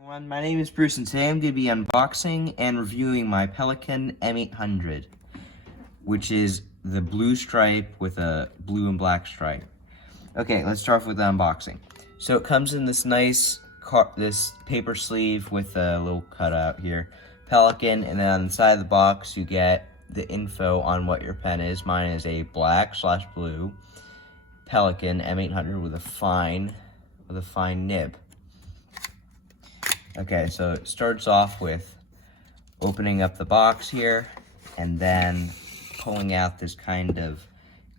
Everyone, my name is Bruce and today I'm going to be unboxing and reviewing my Pelikan M800, which is the blue stripe with a blue and black stripe. Okay, let's start off with the unboxing. So it comes in this nice this paper sleeve with a little cutout here, Pelikan, and then on the side of the box you get the info on what your pen is. Mine is a black/blue Pelikan M800 with a fine nib. Okay, so it starts off with opening up the box here and then pulling out this kind of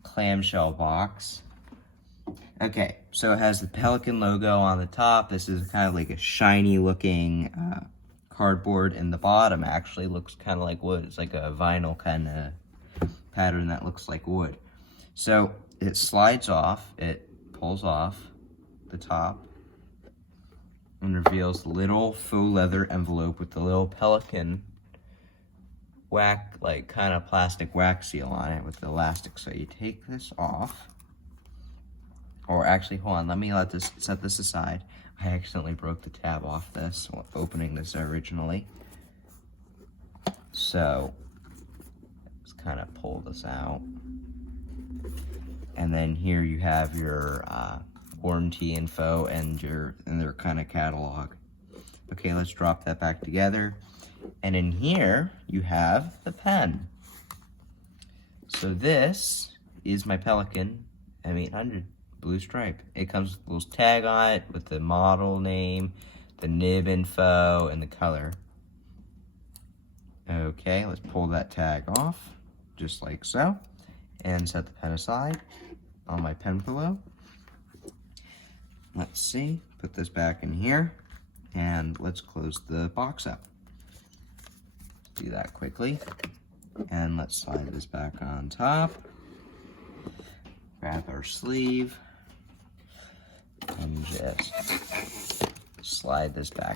clamshell box. Okay, so it has the Pelikan logo on the top. This is kind of like a shiny looking cardboard, and the bottom actually looks kind of like wood. It's like a vinyl kind of pattern that looks like wood. So it slides off, it pulls off the top, and reveals the little faux leather envelope with the little Pelikan kind of plastic wax seal on it with the elastic. So you take this off, or actually, hold on, let me set this aside. I accidentally broke the tab off this while opening this originally. So let's kind of pull this out. And then here you have your warranty info and their kind of catalog. Okay, let's drop that back together. And in here you have the pen. So this is my Pelikan M800 blue stripe. It comes with a little tag on it with the model name, the nib info, and the color. Okay, let's pull that tag off just like so and set the pen aside on my pen pillow. Let's see, put this back in here, and let's close the box up. Do that quickly, and let's slide this back on top. Grab our sleeve, and just slide this back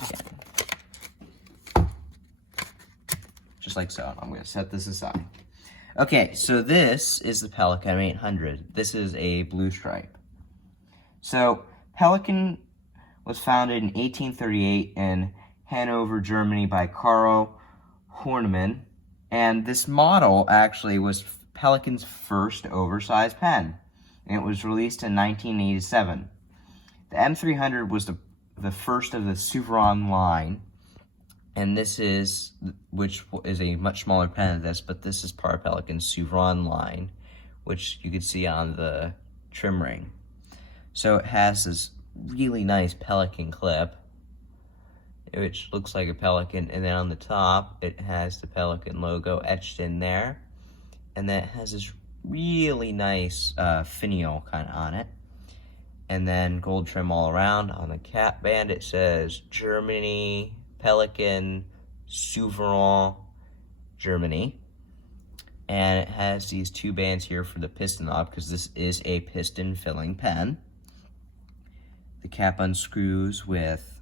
in. Just like so. I'm going to set this aside. Okay, so this is the Pelikan M800. This is a blue stripe. So Pelikan was founded in 1838 in Hanover, Germany by Karl Hornemann, and this model actually was Pelikan's first oversized pen, and it was released in 1987. The M300 was the first of the Souveron line, and which is a much smaller pen than this, but this is part of Pelikan's Souveron line, which you can see on the trim ring. So it has this really nice Pelikan clip, which looks like a pelican, and then on the top it has the Pelikan logo etched in there, and then it has this really nice finial kind of on it, and then gold trim all around. On the cap band it says Germany, Pelikan, Souveron, Germany, and it has these two bands here for the piston knob because this is a piston filling pen. The cap unscrews with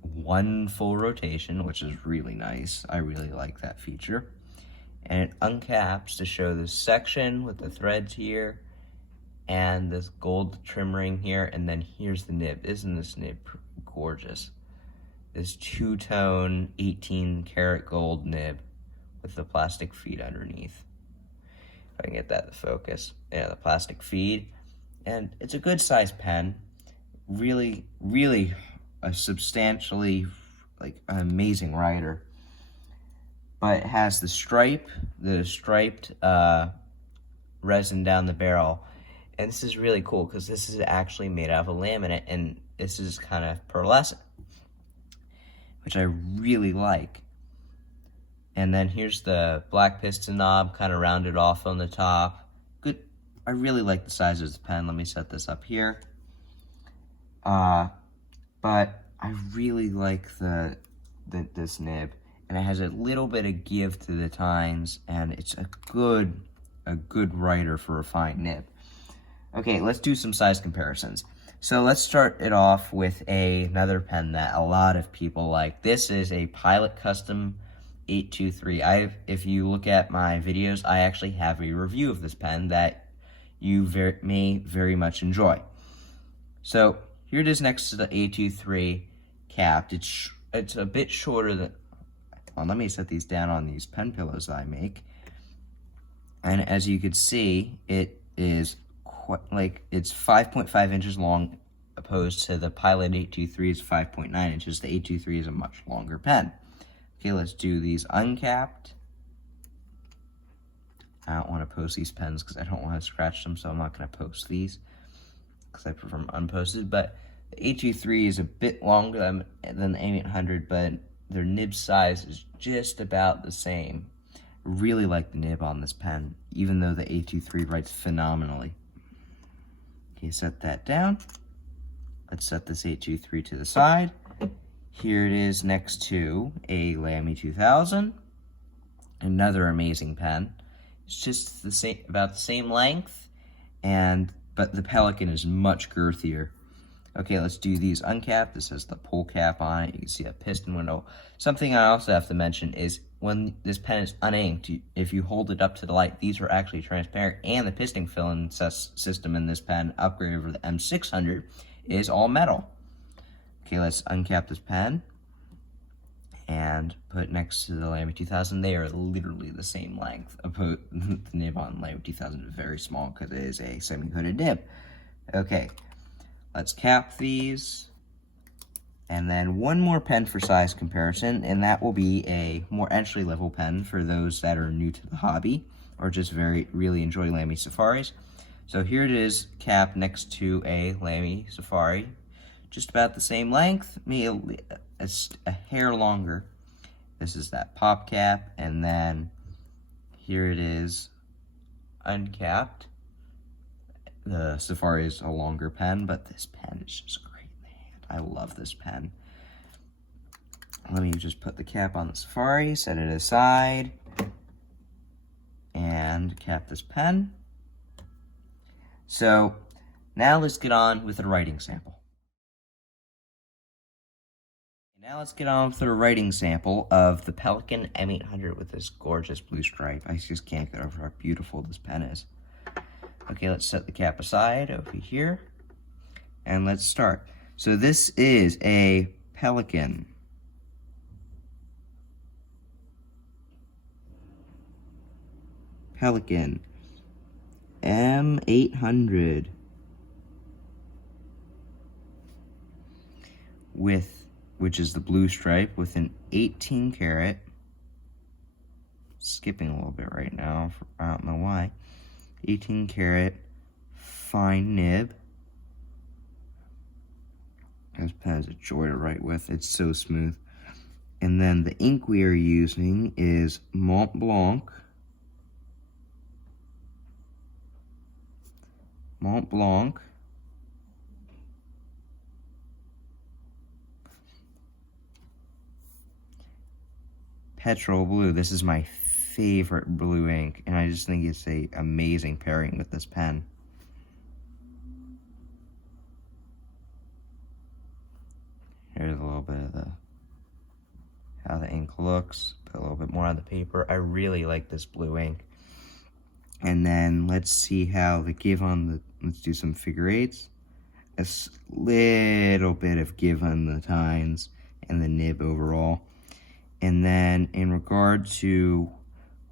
one full rotation, which is really nice. I really like that feature. And it uncaps to show this section with the threads here and this gold trim ring here, and then here's the nib. Isn't this nib gorgeous? This two-tone 18-karat gold nib with the plastic feed underneath. If I can get that to focus. Yeah, the plastic feed. And it's a good sized pen, really a substantially, an amazing writer. But it has the striped resin down the barrel. And this is really cool because this is actually made out of a laminate, and this is kind of pearlescent, which I really like. And then here's the black piston knob, kind of rounded off on the top. Good. I really like the size of this pen. Let me set this up here. But I really like this nib, and it has a little bit of give to the tines, and it's a good writer for a fine nib. Okay, let's do some size comparisons. So let's start it off with another pen that a lot of people like. This is a Pilot Custom 823. If you look at my videos, I actually have a review of this pen that you may very much enjoy. So here it is next to the A23. capped. It's a bit shorter than, well, let me set these down on these pen pillows I make. And as you can see, it is quite, like, it's 5.5 inches long, opposed to the Pilot 823 is 5.9 inches. The 823 is a much longer pen. Okay, let's do these uncapped. I don't want to post these pens because I don't want to scratch them, so I'm not going to post these because I prefer them unposted. But the 823 is a bit longer than the M800, but their nib size is just about the same. I really like the nib on this pen, even though the 823 writes phenomenally. Okay, set that down. Let's set this 823 to the side. Here it is next to a Lamy 2000, another amazing pen. It's just the same, about the same length, but the Pelikan is much girthier. Okay, let's do these uncapped. This has the pull cap on it. You can see a piston window. Something I also have to mention is when this pen is uninked, if you hold it up to the light, these are actually transparent, and the piston filling system in this pen, upgrade over the M600, is all metal. Okay, let's uncap this pen and put it next to the Lamy 2000. They are literally the same length. The nib on Lamy 2000 is very small because it is a semi-coated nib. Okay, let's cap these. And then one more pen for size comparison, and that will be a more entry-level pen for those that are new to the hobby or just really enjoy Lamy Safaris. So here it is, capped next to a Lamy Safari. Just about the same length, maybe a hair longer. This is that pop cap, and then here it is uncapped. The Safari is a longer pen, but this pen is just great in the hand. I love this pen. Let me just put the cap on the Safari, set it aside, and cap this pen. So now let's get on with the writing sample. Now let's get on with the writing sample of the Pelikan M800 with this gorgeous blue stripe. I just can't get over how beautiful this pen is. Okay, let's set the cap aside over here, and let's start. So this is a Pelikan M800 which is the blue stripe with an 18 karat, skipping a little bit right now, I don't know why, 18 karat fine nib. This pen is a joy to write with, it's so smooth. And then the ink we are using is Mont Blanc Petrol Blue. This is my favorite blue ink, and I just think it's an amazing pairing with this pen. Here's a little bit of how the ink looks. Put a little bit more on the paper. I really like this blue ink. And then let's see how the give on let's do some figure eights. A little bit of give on the tines and the nib overall. And then in regard to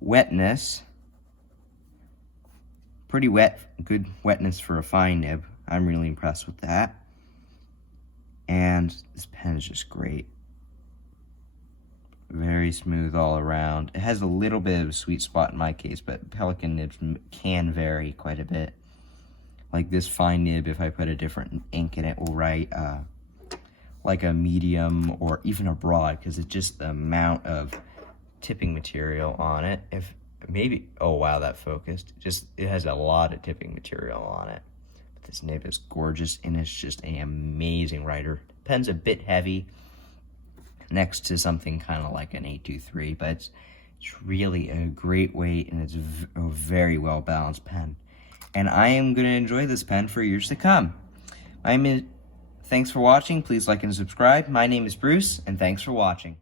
wetness, pretty wet, good wetness for a fine nib. I'm really impressed with that. And this pen is just great. Very smooth all around. It has a little bit of a sweet spot in my case, but Pelikan nibs can vary quite a bit. Like this fine nib, if I put a different ink in it, will write like a medium or even a broad, because it's just the amount of tipping material on it. If maybe, oh wow, that focused. It has a lot of tipping material on it. But this nib is gorgeous, and it's just an amazing writer. Pen's a bit heavy next to something kind of like an 823, but it's really a great weight, and it's a very well balanced pen. And I am going to enjoy this pen for years to come. Thanks for watching. Please like and subscribe. My name is Bruce, and thanks for watching.